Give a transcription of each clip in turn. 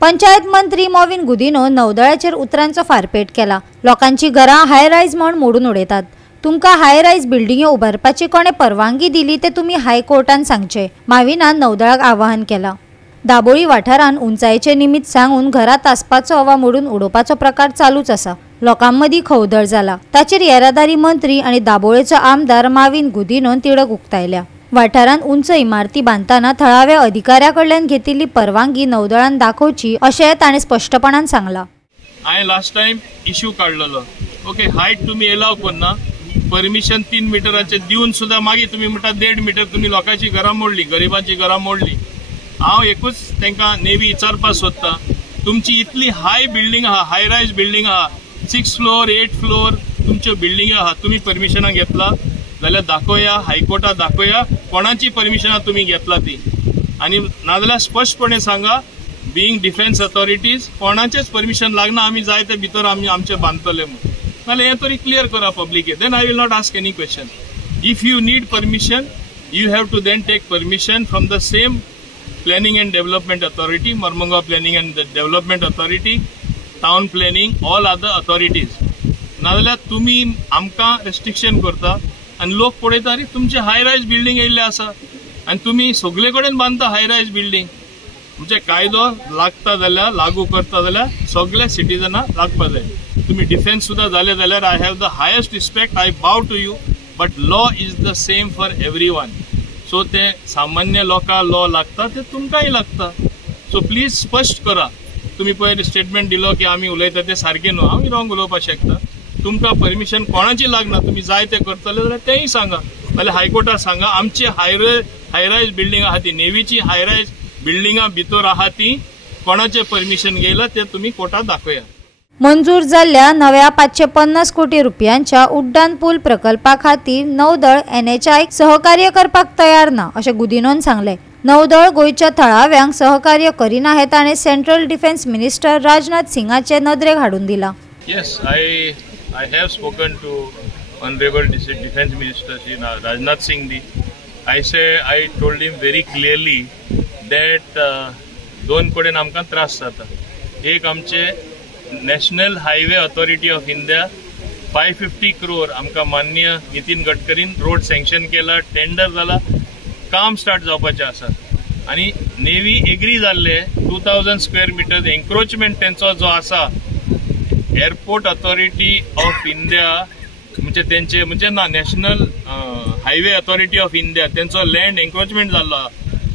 पंचायत मंत्री मॉविन गुदिनो नौदळाचेर उतरांचो फारपेट केला। लोकांची घरां हाय रायज म्हूण मोडून उडयतात। तुमकां हाय रायज बिल्डिंग्यो उबारपाची कोणे परवानगी दिली ते तुम्ही हायकोर्टान सांगचे, माविनान नौदळाक आवाहन केला। दाबोळी वाठारांत उंचायेचे निमित सांगून घरांत आसपाचो वा मोडून उडोवपाचो प्रकार चालूच आसा। लोकांमदी खवदळ जाला। ताचेर येरादारी मंत्री आणि दाबोळेचो आमदार मॉविन गुदिनोन तिडक उक्तायल्या। वाठारांत उंच इमारती बांदतना थळाव्या अधिकाऱ्याकडल्यान घेतिल्ली परवानगी नौदळान दाखोवची अशें ताणें स्पष्टपणान सांगला। हांवें लास्ट टाइम इश्यू काढलेलो, ओके हायट तुम्ही एलाव करना, परमिशन 3 मिटराचे दिवन सुद्धा मागीर तुम्ही म्हणटा 1.5 मीटर तुम्ही लोकांची घरां मोडली, गरिबांची घरां मोडली। हांव एकूच तांकां नेवी विचारपाक सोदता, तुमची इतली हाय बिल्डिंग आहा, हाय रायज बिल्डिंग आहा, 6 फ्लोर 8 फ्लोर तुमच्यो बिल्डिंग आहा, तुम्ही परमिशनां घेतला जाल्यार दाखोया, हायकोर्टात दाखोया कोणाची परमिशनां तुम्ही घेतला ती, आणि नाजाल्यार स्पष्टपणे सांगा बीइंग डिफेन्स अथॉरिटीज कोणाचेच परमिशन लागना, आम्ही जाय ते भितर आमी आमचे बांदतले म्हणून, नाल्यार हे तरी क्लियर करा public, then I will not ask any question. If you need permission you have to then take permission from the same planning and development authority, Mormugao planning and development authority, town planning, all other authorities. नाजाल्यार तुम्ही आमकां restriction करता आणि लोक पळयता अरे तुमचे हाय रायज बिल्डिंग येयल्ले आसा आणि तुम्ही सगळे कडेन बांदता हाय रायज बिल्डिंग। म्हणजे कायदो लागता जाल्यार लागू करता जाल्यार सगळ्या सिटीजनाक लागपा जाय। तुम्ही डिफेन्स सुद्धा झाले जाल्यार I have the highest respect, I bow to you, but law is the same for everyone. So ते सामान्य लोकांक लॉ लागता ते तुमकांय लागता। सो प्लीज स्पष्ट करा, तुम्ही पळय स्टेटमेंट दिलो की आम्ही उलयता ते सारखे न्हू, आमी रॉंग उलोवपाक शकता। तुमकां परमिशन कोणाची लागना, तुम्ही जाय ते करतले जाल्यार तेंय सांगा, नाल्यार हायकोर्टात सांगा आमची हाय रायज बिल्डिंग आहा ती, नेवीची हाय रायज बिल्डिंगा भितर आहा ती कोणाचे परमिशन घेयला ते तुम्ही कोर्टात दाखोया। मंजूर जाल्ल्या नव्या 550 कोटी रुपयांच्या उड्डाण पूल प्रकल्पा खातीर नौदळ NHAक सहकार्य करपाक तयार ना अशें गुदिनोन सांगले। नौदळ गोयच्या थळाव्यांक सहकार्य करिना हे ताणें सेंट्रल डिफेन्स मिनिस्टर राजनाथ सिंगाचे नदरेक हाडून दिला। Yes, I have spoken to Honorable Defense Minister Shri Rajnath Singh ji. I told him very clearly that दोन कडेन आमकां त्रास जाता। एक आमचे national highway authority of India 550 crore आमकां माननीय नितीन गडकरीन रोड सँक्शन केला, टेंडर जाला, काम स्टार्ट जावपाचें आसा, आणि नेवी एग्री जाल्ले 2000 स्क्वेअर मीटर एन्क्रोचमेंट तेंचो जो आसा एअरपोर्ट अथॉरिटी ऑफ इंडिया म्हणजे ना national highway authority of India तेंचो लँड एन्क्रोचमेंट जाल्लो।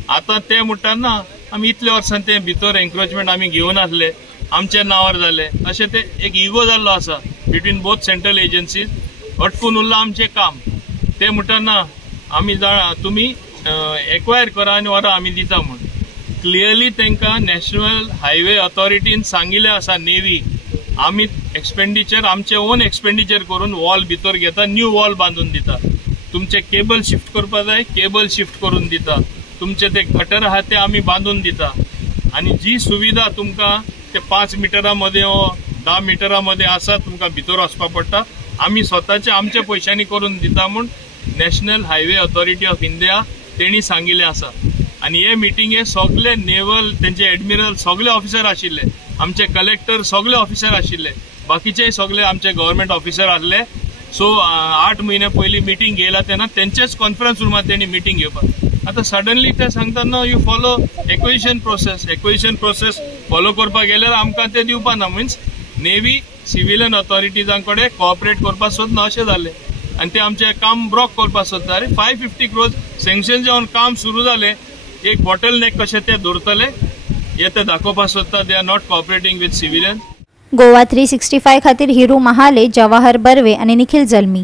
आता ते म्हणटा ना आमी इतल्या वर्सां ते भितर एन्क्रोचमेंट आमी घेवन आसले, आमच्या नांवार जाले, अशें ते एक इगो जाल्लो आसा बिटवीन बोथ सेंट्रल एजन्सीज, अटकून उरलां आमचें काम। ते म्हणटा ना आमी तुमी एक्वायर करा आनी व्हरा आमी दिता म्हणून। क्लियरली तांकां नॅशनल हायवे अथॉरिटीन सांगिल्लें आसा नेवी आम्ही एक्सपेंडिचर आमचे ओन एक्सपेंडिचर करून वॉल भितर घेता, न्यू वॉल बांधून दिता, तुमचे केबल शिफ्ट करपा जाय केबल शिफ्ट करून दिता, तुमचे ते गटर आहा ते आम्ही बांधून दिता, आणि जी सुविधा तुमकां ते 5 मिटरामध्ये 10 मिटरामध्ये आसा तुमकां भितर वचपा पडटा आम्ही स्वतःचे आमच्या पैशांनी करून दिता म्हूण national highway authority of India तेणी सांगिल्लें आसा। आणि हे मिटिंगे सगळे नेवल तेंचे एडमिरल सगळे ऑफिसर आशिल्ले, आमचे कलेक्टर सगळे ऑफिसर आशिल्ले, बाकीचे सगळे आमचे गव्हर्नमेंट ऑफिसर आसले। सो 8 महिने पयलीं मिटींग घेयला तेन्ना तेंचेच कॉन्फरन्स रूमात तेणी मिटींग घेवपाक। आता सडनली ते सांगता no you follow acquisition process follow करपाक गेल्यार आमकां ते दिवपा ना, मिन्स नेवी सिव्हिलियन अथॉरिटीजां कडेन कोऑपरेट करपाक सोदना अशें जालें, आणि ते आमचे काम ब्लॉक करपाक सोदता। अरे 550 crore सँक्शन जावन काम सुरू जालें, एक बॉटल नेक कशें ते दवरतले हे ते दाखोवपाक सोदता, they are not cooperating with civilian. Goa 365 खातीर हिरू महाले, जवाहर बर्वे आणि निखिल जल्मी।